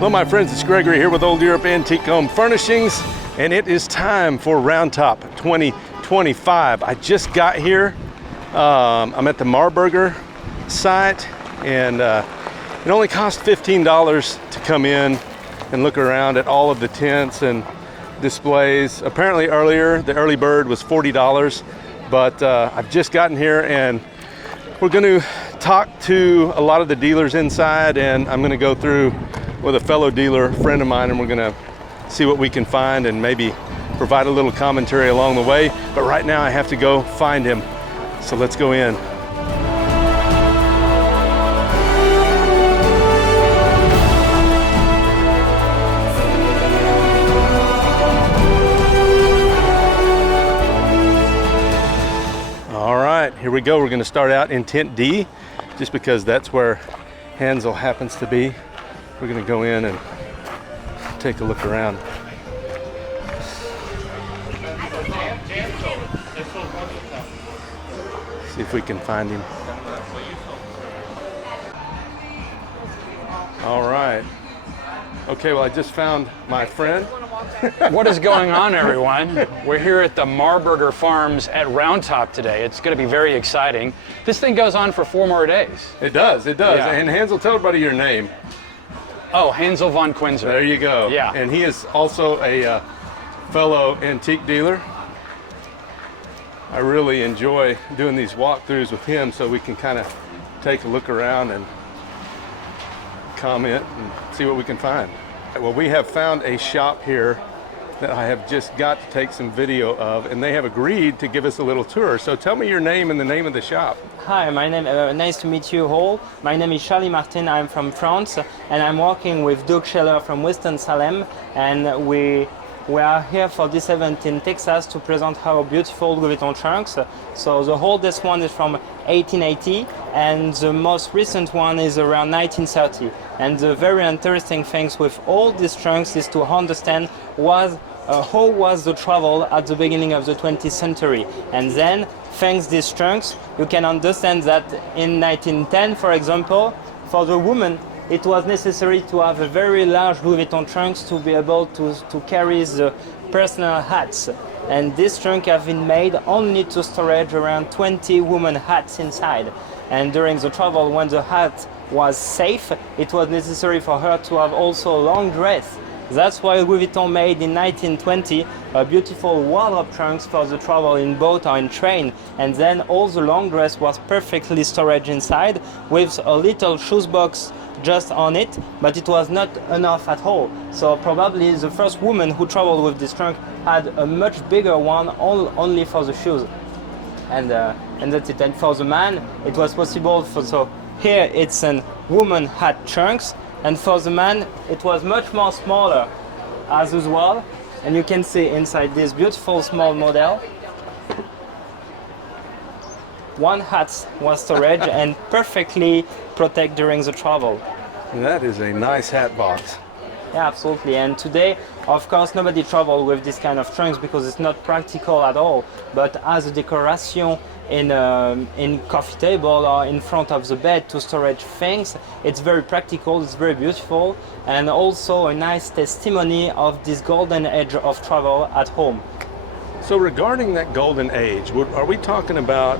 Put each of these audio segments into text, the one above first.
Hello my friends, it's Gregory here with Old Europe Antique Home Furnishings, and it is time for Roundtop 2025. I just got here. I'm at the Marburger site, and it only cost $15 to come in and look around at all of the tents and displays. Apparently earlier, the early bird was $40, but I've just gotten here and we're going to talk to a lot of the dealers inside, and I'm going to go through with a fellow dealer friend of mine, and we're going to see what we can find and maybe provide a little commentary along the way. But right now I have to go find him. So let's go in. All right, here we go. We're going to start out in tent D, just because that's where Hansel happens to be. We're going to go in and take a look around. See if we can find him. All right. Okay, well, I just found my friend. What is going on, everyone? We're here at the Marburger Farms at Roundtop today. It's going to be very exciting. This thing goes on for 4 more days. It does, it does. Yeah. And Hansel, tell everybody your name. Oh, Hansel von Quinzer. There you go. Yeah. And he is also a fellow antique dealer. I really enjoy doing these walkthroughs with him so we can kind of take a look around and comment and see what we can find. Well, we have found a shop here that I have just got to take some video of, and they have agreed to give us a little tour. So tell me your name and the name of the shop. Hi, my name. Nice to meet you all. My name is Charlie Martin. I'm from France, and I'm working with Doug Scheller from Winston-Salem, and we are here for this event in Texas to present our beautiful Louis Vuitton trunks. So the oldest one is from 1880, and the most recent one is around 1930. And the very interesting things with all these trunks is to understand how was the travel at the beginning of the 20th century. And then, thanks to these trunks, you can understand that in 1910, for example, for the woman, it was necessary to have a very large Louis Vuitton trunks to be able to carry the personal hats. And this trunk have been made only to storage around 20 women hats inside. And during the travel, when the hat was safe, it was necessary for her to have also a long dress. That's why Louis Vuitton made in 1920 a beautiful wardrobe trunks for the travel in boat or in train, and then all the long dress was perfectly stored inside with a little shoes box just on it, but it was not enough at all. So probably the first woman who traveled with this trunk had a much bigger one only for the shoes. And that's it. And for the man, it was possible so here it's a woman hat trunks, and for the man it was much more smaller as usual. And you can see inside this beautiful small model, one hat was storage and perfectly protect during the travel. And that is a nice hat box. Yeah, absolutely. And today, of course, nobody travels with this kind of trunks because it's not practical at all. But as a decoration in coffee table or in front of the bed to storage things, it's very practical, it's very beautiful, and also a nice testimony of this golden age of travel at home. So regarding that golden age, are we talking about,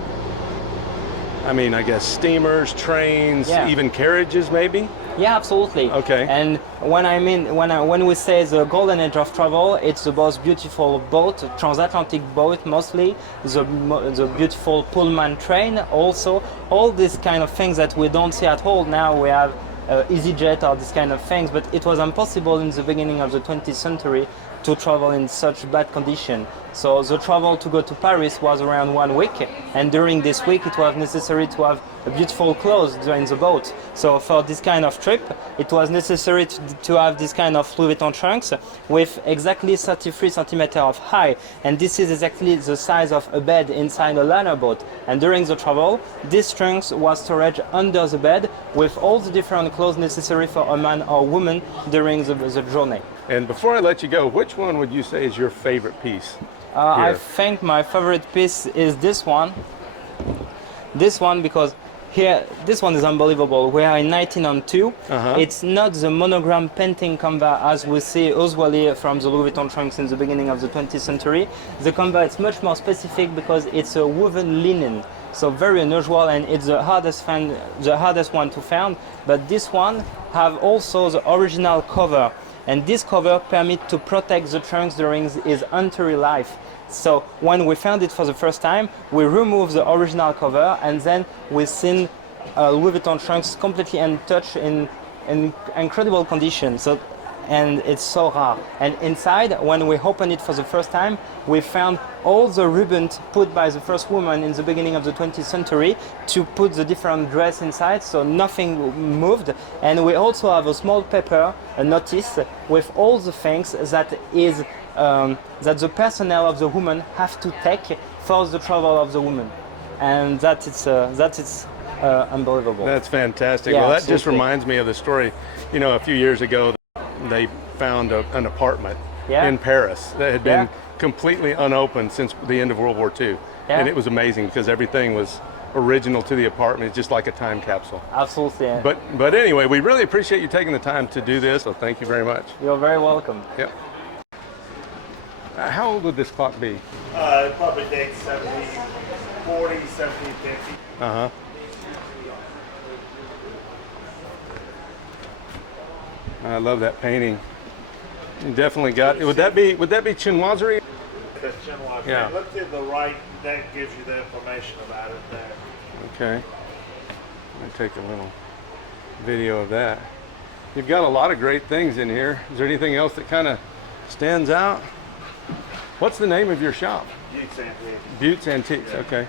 I mean, I guess steamers, trains, even carriages maybe? Yeah, absolutely. Okay. And when we say the golden age of travel, it's the most beautiful boat, transatlantic boat mostly, the beautiful Pullman train also, all these kind of things that we don't see at all now. We have EasyJet or these kind of things, but it was impossible in the beginning of the 20th century to travel in such bad condition. So the travel to go to Paris was around 1 week, and during this week it was necessary to have a beautiful clothes during the boat. So for this kind of trip, it was necessary to have this kind of Louis Vuitton trunks with exactly 33 centimeters of height, and this is exactly the size of a bed inside a liner boat. And during the travel, this trunks was stored under the bed with all the different clothes necessary for a man or woman during the journey. And before I let you go, which one would you say is your favorite piece? I think my favorite piece is this one. This one because Here, this one is unbelievable. We are in 1902. Uh-huh. It's not the monogram painting combat as we see usually from the Louis Vuitton trunks in the beginning of the 20th century. The combat is much more specific because it's a woven linen, so very unusual, and it's the hardest one to find. But this one have also the original cover, and this cover permits to protect the trunks during his entire life. So when we found it for the first time, we removed the original cover, and then we seen Louis Vuitton trunks completely untouched in incredible condition. So, and it's so rare. And inside, when we opened it for the first time, we found all the ribbons put by the first woman in the beginning of the 20th century to put the different dress inside, so nothing moved. And we also have a small paper, a notice, with all the things that is that the personnel of the woman have to take for the travel of the woman, and that it's unbelievable. That's fantastic. Yeah, Well, that just absolutely. reminds me of the story. You know, a few years ago, they found an apartment Yeah. in Paris that had been Yeah. completely unopened since the end of World War II. Yeah. And it was amazing because everything was original to the apartment, just like a time capsule. Absolutely. Yeah. But anyway, we really appreciate you taking the time to do this, so thank you very much. You're very welcome. Yep. How old would this clock be? It probably dates 1740, 1750. Uh-huh. I love that painting. You definitely got. Would that be chinoiserie? The chinois. Yeah. Look to the right. That gives you the information about it there. Okay. Let me take a little video of that. You've got a lot of great things in here. Is there anything else that kind of stands out? What's the name of your shop? Buttes Antiques. Buttes Antiques. Okay.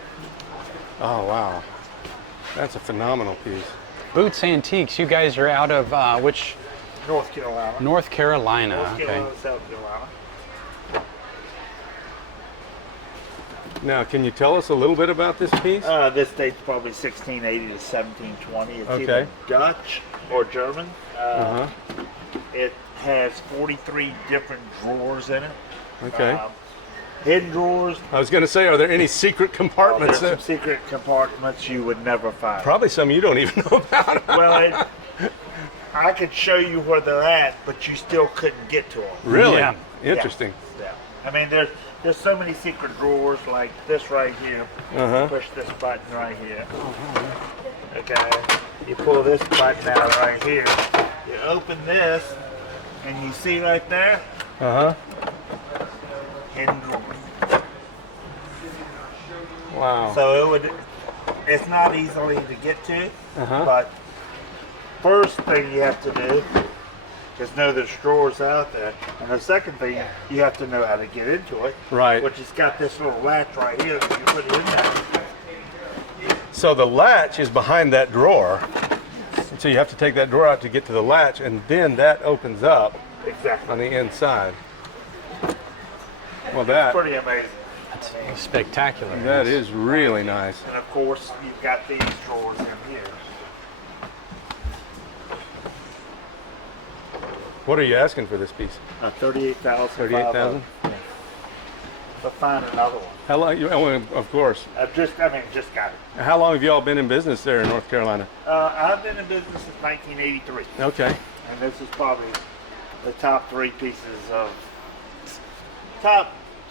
Oh wow, that's a phenomenal piece. Boots Antiques, you guys are out of which? North Carolina. North Carolina. North Okay. Carolina, South Carolina. Now, can you tell us a little bit about this piece? This dates probably 1680 to 1720. It's Okay. either Dutch or German. Uh-huh. It has 43 different drawers in it. Okay. Hidden drawers. I was going to say, are there any secret compartments There's there? some secret compartments you would never find. Probably some you don't even know about. Well, I could show you where they're at, but you still couldn't get to them. Really? Yeah. Interesting. Yeah. I mean, there's so many secret drawers like this right here. Uh-huh. Push this button right here. Okay. You pull this button out right here. You open this, and you see right there, Uh-huh. hidden drawers. Wow. So it's not easily to get to, Uh-huh. but first thing you have to do is know there's drawers out there, and the second thing you have to know how to get into it. Right. Which has got this little latch right here that you put it in there. So the latch is behind that drawer. And so you have to take that drawer out to get to the latch, and then that opens up Exactly. on the inside. Well, that Pretty amazing. That's spectacular. that is really nice. And of course, you've got these drawers in here. What are you asking for this piece? 38,000. 38,000? But find another one. How long? Of course. Just got it. How long have you all been in business there in North Carolina? I've been in business since 1983. Okay. And this is probably the top 3 pieces of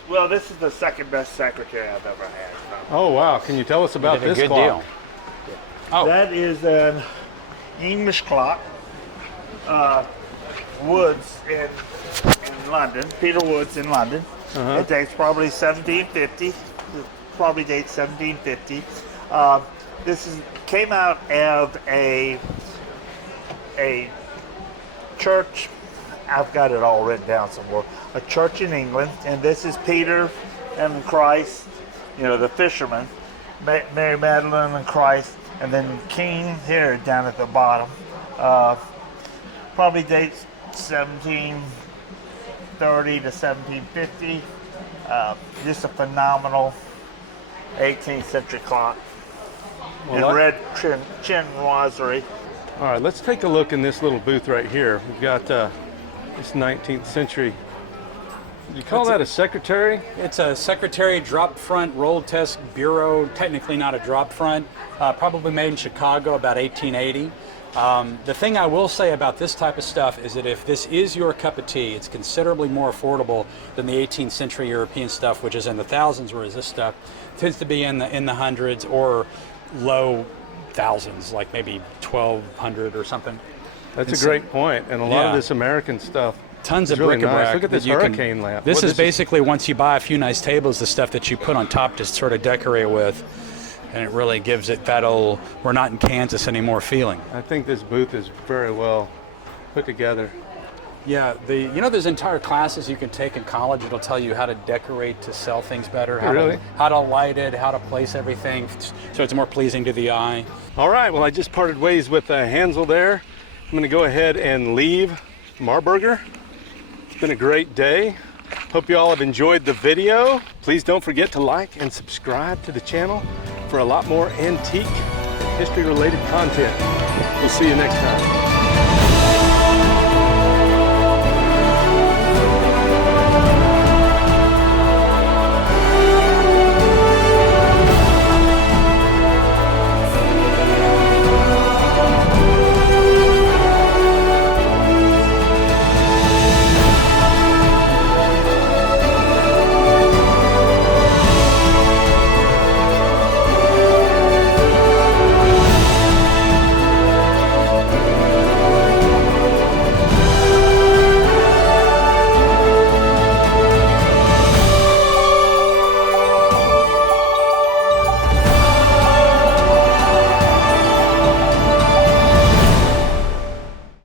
well, this is the second best secretary I've ever had. Oh wow! Can you tell us You about did a this good clock? deal. Oh, That is an English clock. Woods in London, Peter Woods in London. Uh-huh. It dates probably 1750. It probably dates 1750. This came out of a church. I've got it all written down somewhere. A church in England, and this is Peter and Christ. You know, the fisherman, Mary Magdalene and Christ, and then King here down at the bottom. Probably dates 1730 to 1750. Just a phenomenal 18th century clock. Well, And red chinoiserie. All right, let's take a look in this little booth right here. We've got this 19th century You call that a secretary? It's a secretary drop front roll test bureau, technically not a drop front, probably made in Chicago about 1880. The thing I will say about this type of stuff is that if this is your cup of tea, it's considerably more affordable than the 18th century European stuff, which is in the thousands, whereas this stuff tends to be in the hundreds or low thousands, like maybe 1,200 or something. That's a great point. And a lot of this American stuff, tons of really bric-a-brac. nice. Look at this hurricane lamp. This is basically, once you buy a few nice tables, the stuff that you put on top to sort of decorate with, and it really gives it that old, we're not in Kansas anymore feeling. I think this booth is very well put together. Yeah, there's entire classes you can take in college. It'll tell you how to decorate to sell things better, how to light it, how to place everything so it's more pleasing to the eye. All right, well, I just parted ways with Hansel there. I'm going to go ahead and leave Marburger. It's been a great day. Hope you all have enjoyed the video. Please don't forget to like and subscribe to the channel for a lot more antique history-related content. We'll see you next time.